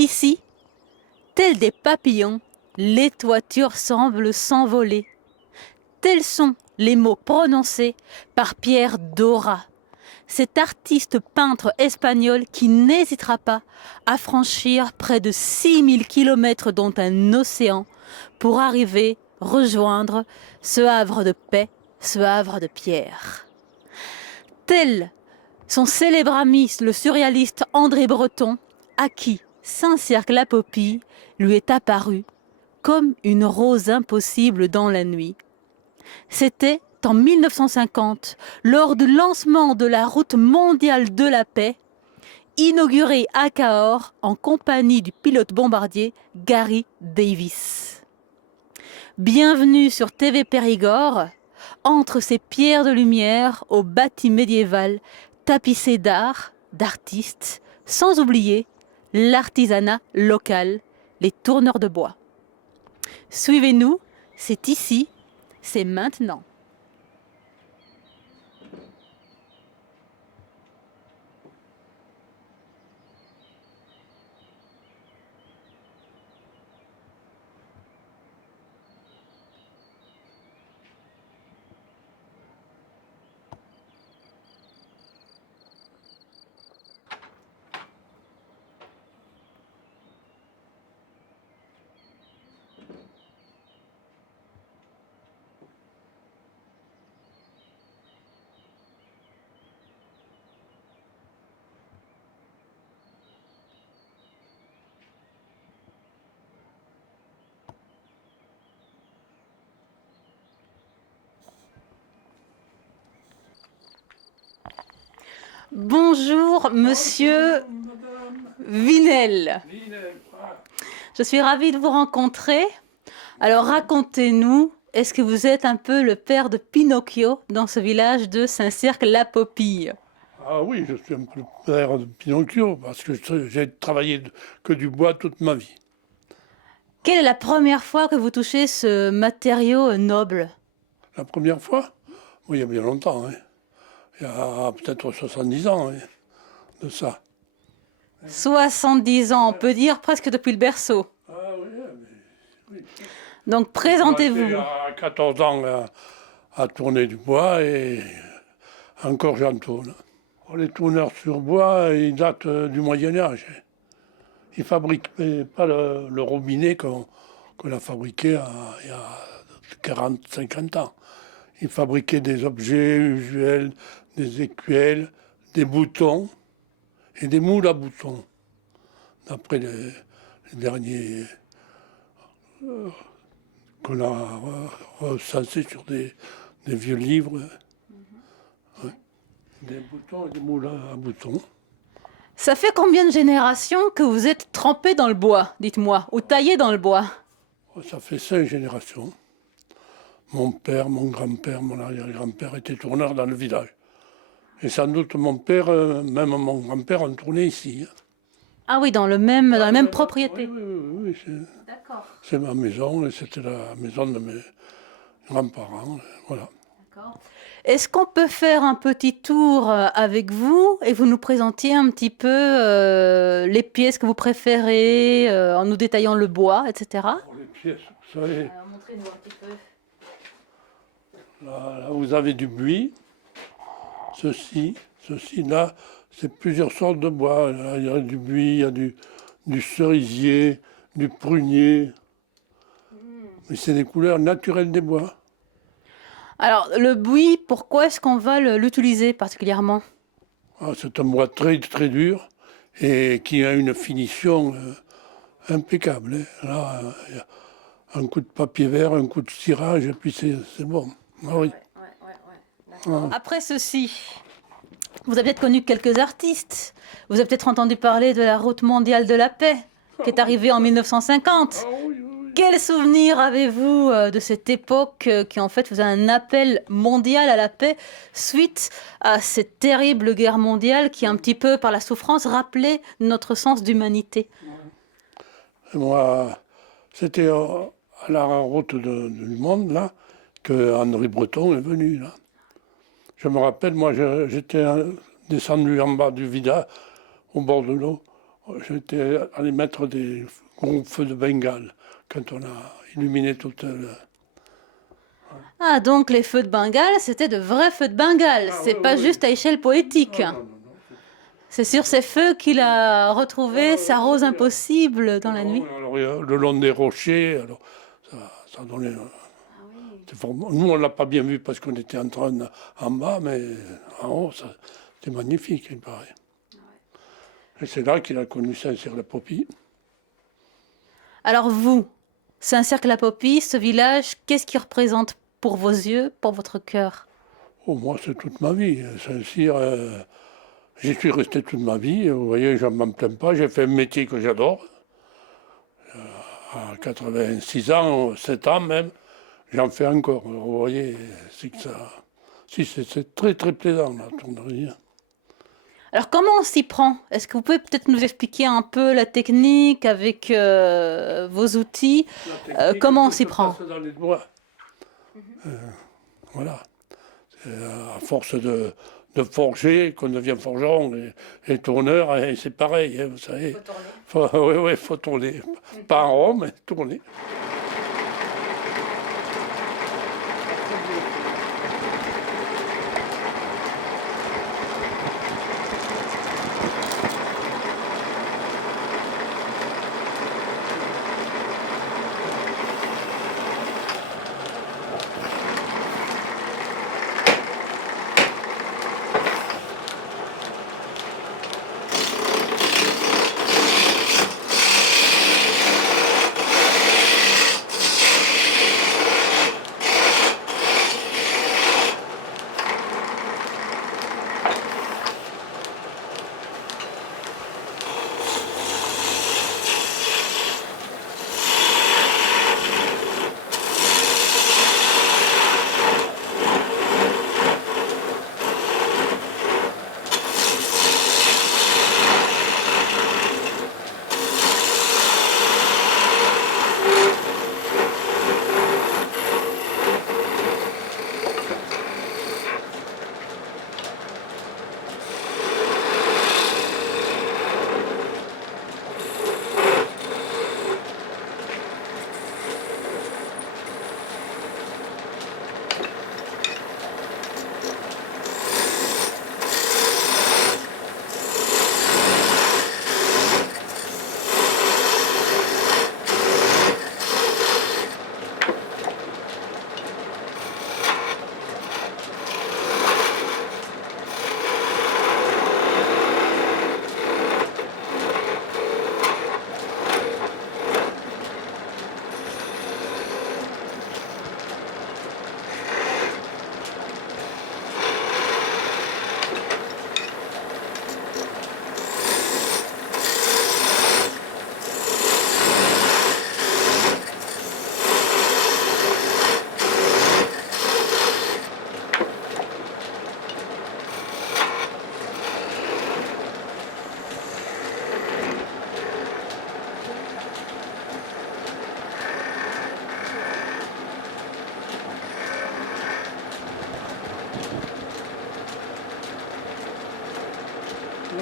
Ici, tels des papillons, les toitures semblent s'envoler. Tels sont les mots prononcés par Pierre Dora, cet artiste peintre espagnol qui n'hésitera pas à franchir près de 6000 kilomètres dont un océan pour arriver rejoindre ce havre de paix, ce havre de pierre. Tel son célèbre ami, le surréaliste André Breton, à qui Saint-Cirq-la-Popille lui est apparu comme une rose impossible dans la nuit. C'était en 1950, lors du lancement de la route mondiale de la paix, inaugurée à Cahors en compagnie du pilote bombardier Gary Davis. Bienvenue sur TV Périgord, entre ces pierres de lumière au bâti médiéval tapissé d'art, d'artistes, sans oublier l'artisanat local, les tourneurs de bois. Suivez-nous, c'est ici, c'est maintenant. Bonjour, monsieur Vinel. Je suis ravie de vous rencontrer. Alors, racontez-nous, est-ce que vous êtes un peu le père de Pinocchio dans ce village de Saint-Cirq-la-Popille? Ah oui, je suis un peu le père de Pinocchio, parce que j'ai travaillé que du bois toute ma vie. Quelle est la première fois que vous touchez ce matériau noble? La première fois, oui, il y a bien longtemps, hein. Il y a peut-être 70 ans, hein, de ça. 70 ans, on peut dire presque depuis le berceau. Ah oui, oui. Donc, présentez-vous. J'ai à 14 ans à tourner du bois et encore j'en tourne. Oh, les tourneurs sur bois, ils datent du Moyen-Âge. Ils ne fabriquaient pas le robinet qu'on a fabriqué il y a 40, 50 ans. Ils fabriquaient des objets usuels, des écuelles, des boutons et des moules à boutons. D'après les derniers qu'on a recensés sur des vieux livres. Ouais. Des boutons et des moules à boutons. Ça fait combien de générations que vous êtes trempé dans le bois, dites-moi, ou taillé dans le bois? Ça fait 5 générations. Mon père, mon grand-père, mon arrière-grand-père étaient tourneurs dans le village. Et sans doute mon père, même mon grand-père, ont tourné ici. Ah oui, dans la même propriété. Oui, D'accord. c'est ma maison et c'était la maison de mes grands-parents. Voilà. D'accord. Est-ce qu'on peut faire un petit tour avec vous et vous nous présentiez un petit peu les pièces que vous préférez en nous détaillant le bois, etc. Pour les pièces, vous savez, Montrez-nous un petit peu. là, vous avez du buis. Ceci là, c'est plusieurs sortes de bois. Là, il y a du buis, il y a du cerisier, du prunier. Mais c'est des couleurs naturelles des bois. Alors, le buis, pourquoi est-ce qu'on va l'utiliser particulièrement? Ah, c'est un bois très, très dur et qui a une finition impeccable, hein. Là, il y a un coup de papier vert, un coup de cirage, et puis c'est bon. Ah oui. Après ceci, vous avez peut-être connu quelques artistes. Vous avez peut-être entendu parler de la route mondiale de la paix, qui est arrivée en 1950. Ah oui, oui. Quel souvenir avez-vous de cette époque qui en fait faisait un appel mondial à la paix suite à cette terrible guerre mondiale qui un petit peu par la souffrance rappelait notre sens d'humanité? Et moi, c'était à la route du monde, là, que André Breton est venu, là. Je me rappelle, moi, j'étais descendu en bas du village, au bord de l'eau. J'étais allé mettre des gros feux de Bengale quand on a illuminé toute la... Ah, donc les feux de Bengale, c'était de vrais feux de Bengale. Ah, C'est oui, pas oui. juste à échelle poétique. Non, non, non, non. C'est sur ces feux qu'il a retrouvé sa rose oui, impossible dans la nuit. Alors, le long des rochers, alors, ça donnait... Nous, on ne l'a pas bien vu parce qu'on était en bas, mais en haut, c'était magnifique, il paraît. Et c'est là qu'il a connu Saint-Cyr-la-Popie. Alors vous, Saint-Cercle-la-Popie, ce village, qu'est-ce qu'il représente pour vos yeux, pour votre cœur? Oh, moi, c'est toute ma vie. Saint-Cyr, j'y suis resté toute ma vie. Vous voyez, je ne m'en plains pas. J'ai fait un métier que j'adore. À 86 ans, 7 ans même, j'en fais encore. Alors, vous voyez, c'est que ça... Si, c'est très, très plaisant, la tournerie. Alors comment on s'y prend? Est-ce que vous pouvez peut-être nous expliquer un peu la technique avec vos outils? Comment on s'y prend? Dans les doigts. Voilà. C'est à force de forger qu'on devient forgeron et tourneur, et c'est pareil, hein, vous savez. Oui, faut tourner. Pas en rond, mais tourner.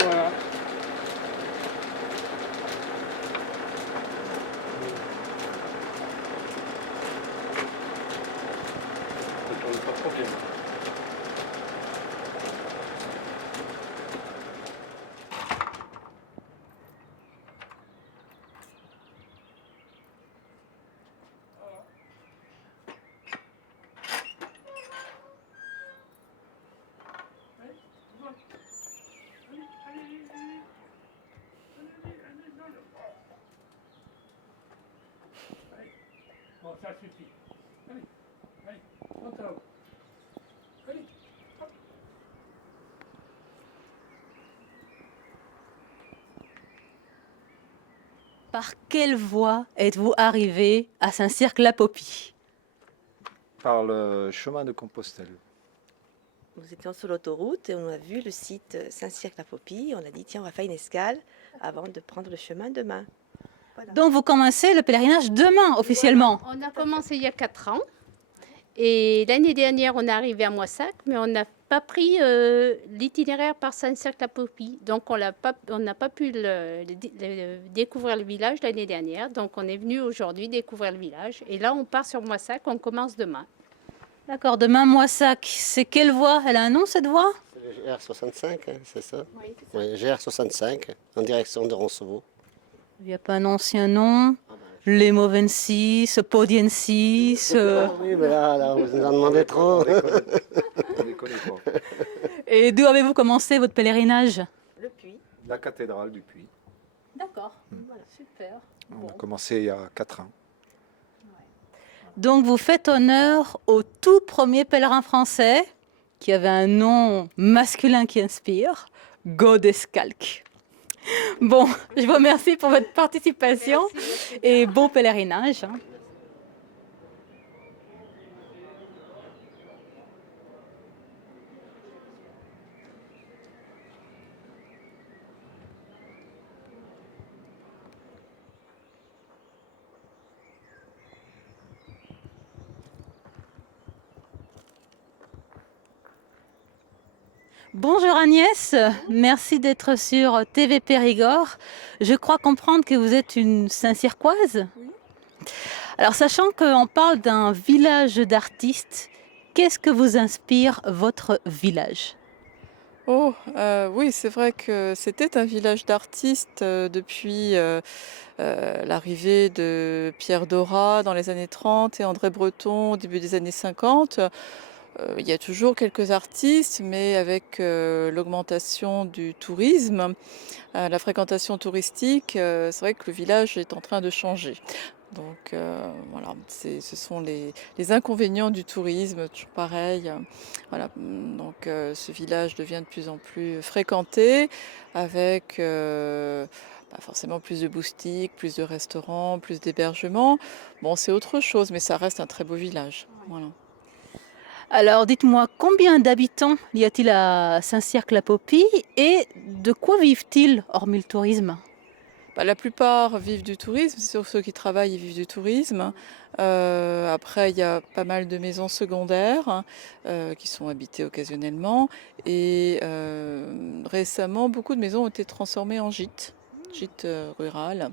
Voilà. Ça tourne pas trop bien. Bon, ça suffit. Allez, allez, monte là-haut. Allez, hop. Par quelle voie êtes-vous arrivé à Saint-Cercle-la-Popie? Par le chemin de Compostelle. Nous étions sur l'autoroute et on a vu le site Saint-Cirque-la-Popie. On a dit, tiens, on va faire une escale avant de prendre le chemin demain. Voilà. Donc vous commencez le pèlerinage demain officiellement. On a commencé il y a 4 ans Et l'année dernière, on est arrivé à Moissac, mais on n'a pas pris l'itinéraire par Saint-Cirque-la-Popie. Donc, on n'a pas pu découvrir le village l'année dernière. Donc, on est venu aujourd'hui découvrir le village. Et là, on part sur Moissac, on commence demain. D'accord, demain Moissac, c'est quelle voie? Elle a un nom cette voie? C'est le GR65, hein, c'est ça? Oui, c'est ça. Oui, GR65, en direction de Roncevaux. Il n'y a pas un ancien nom? Lemo 26, Podiensis. Ah oui, mais là, vous nous en demandez trop. On les connaît pas. Et d'où avez-vous commencé votre pèlerinage? Le puits. La cathédrale du Puy. D'accord, voilà, super. On a commencé il y a 4 ans. Donc vous faites honneur au tout premier pèlerin français qui avait un nom masculin qui inspire, Godescalc. Bon, je vous remercie pour votre participation et bon pèlerinage. Bonjour Agnès, merci d'être sur TV Périgord. Je crois comprendre que vous êtes une Saint-Circoise. Oui. Alors sachant qu'on parle d'un village d'artistes, qu'est-ce que vous inspire votre village? Oh, oui, c'est vrai que c'était un village d'artistes depuis l'arrivée de Pierre Dorat dans les années 30 et André Breton au début des années 50. Il y a toujours quelques artistes, mais avec l'augmentation du tourisme, la fréquentation touristique, c'est vrai que le village est en train de changer. Donc voilà, ce sont les inconvénients du tourisme, toujours pareil. Voilà, donc ce village devient de plus en plus fréquenté avec forcément plus de boutiques, plus de restaurants, plus d'hébergements. Bon, c'est autre chose, mais ça reste un très beau village. Voilà. Alors dites-moi, combien d'habitants y a-t-il à Saint-Cirque-la-Popie et de quoi vivent-ils hormis le tourisme? La plupart vivent du tourisme, c'est ceux qui travaillent ils vivent du tourisme. Après, il y a pas mal de maisons secondaires qui sont habitées occasionnellement. Et récemment, beaucoup de maisons ont été transformées en gîtes, rural,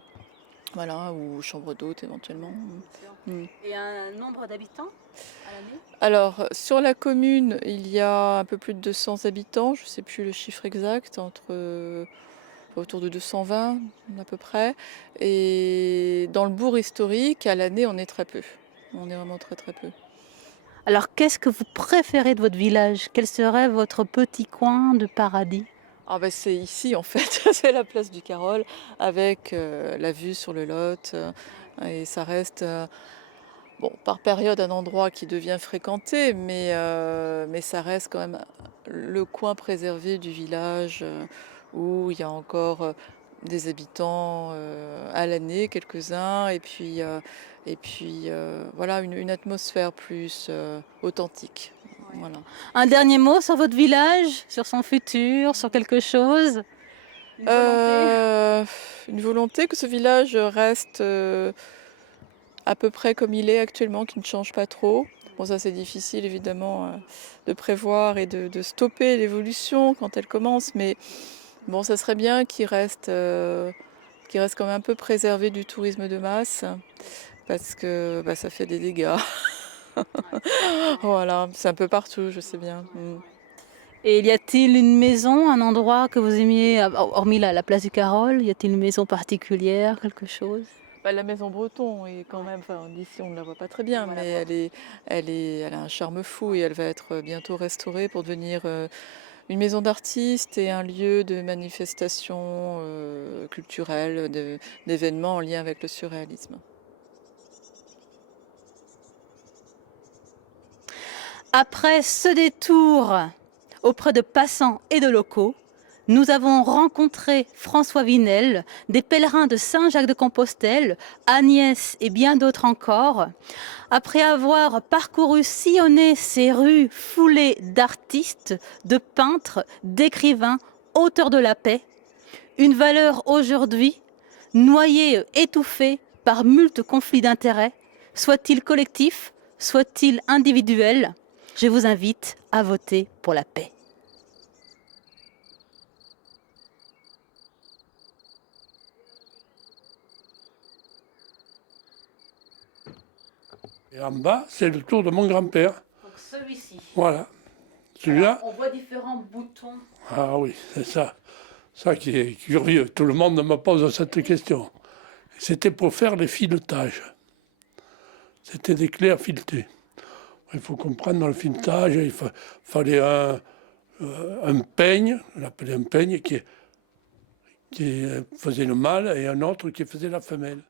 voilà, ou chambres d'hôtes éventuellement. Et un nombre d'habitants à l'année? Alors, sur la commune, il y a un peu plus de 200 habitants, je ne sais plus le chiffre exact, autour de 220 à peu près. Et dans le bourg historique, à l'année, on est très peu. On est vraiment très très peu. Alors qu'est-ce que vous préférez de votre village? Quel serait votre petit coin de paradis? Ah ben c'est ici en fait, c'est la place du Carol avec la vue sur le Lot. Et ça reste, bon, par période un endroit qui devient fréquenté, mais ça reste quand même le coin préservé du village où il y a encore des habitants à l'année, quelques-uns, et puis voilà, une atmosphère plus authentique. Voilà. Un dernier mot sur votre village, sur son futur, sur quelque chose? Une volonté que ce village reste à peu près comme il est actuellement, qui ne change pas trop. Bon, ça c'est difficile évidemment de prévoir et de stopper l'évolution quand elle commence, mais bon, ça serait bien qu'il reste quand même un peu préservé du tourisme de masse, parce que ça fait des dégâts. Voilà, c'est un peu partout, je sais bien. Et y a-t-il une maison, un endroit que vous aimiez, hormis la place du Carol, y a-t-il une maison particulière, quelque chose? La maison Breton est quand même, d'ici on ne la voit pas très bien, mais elle a un charme fou et elle va être bientôt restaurée pour devenir une maison d'artistes et un lieu de manifestation culturelle, d'événements en lien avec le surréalisme. Après ce détour auprès de passants et de locaux, nous avons rencontré François Vinel, des pèlerins de Saint-Jacques-de-Compostelle, Agnès et bien d'autres encore. Après avoir parcouru, sillonné ces rues foulées d'artistes, de peintres, d'écrivains, auteurs de la paix, une valeur aujourd'hui noyée, étouffée par moult conflits d'intérêts, soit-il collectif, soit-il individuel, je vous invite à voter pour la paix. Et en bas, c'est le tour de mon grand-père. Donc celui-ci. Voilà. Celui-là, On voit différents boutons. ah oui, c'est ça. Ça qui est curieux. Tout le monde me pose cette question. C'était pour faire les filetages. C'était des clés à fileter. Il faut comprendre, dans le filetage, il fallait un peigne, on l'appelait un peigne, qui faisait le mâle et un autre qui faisait la femelle.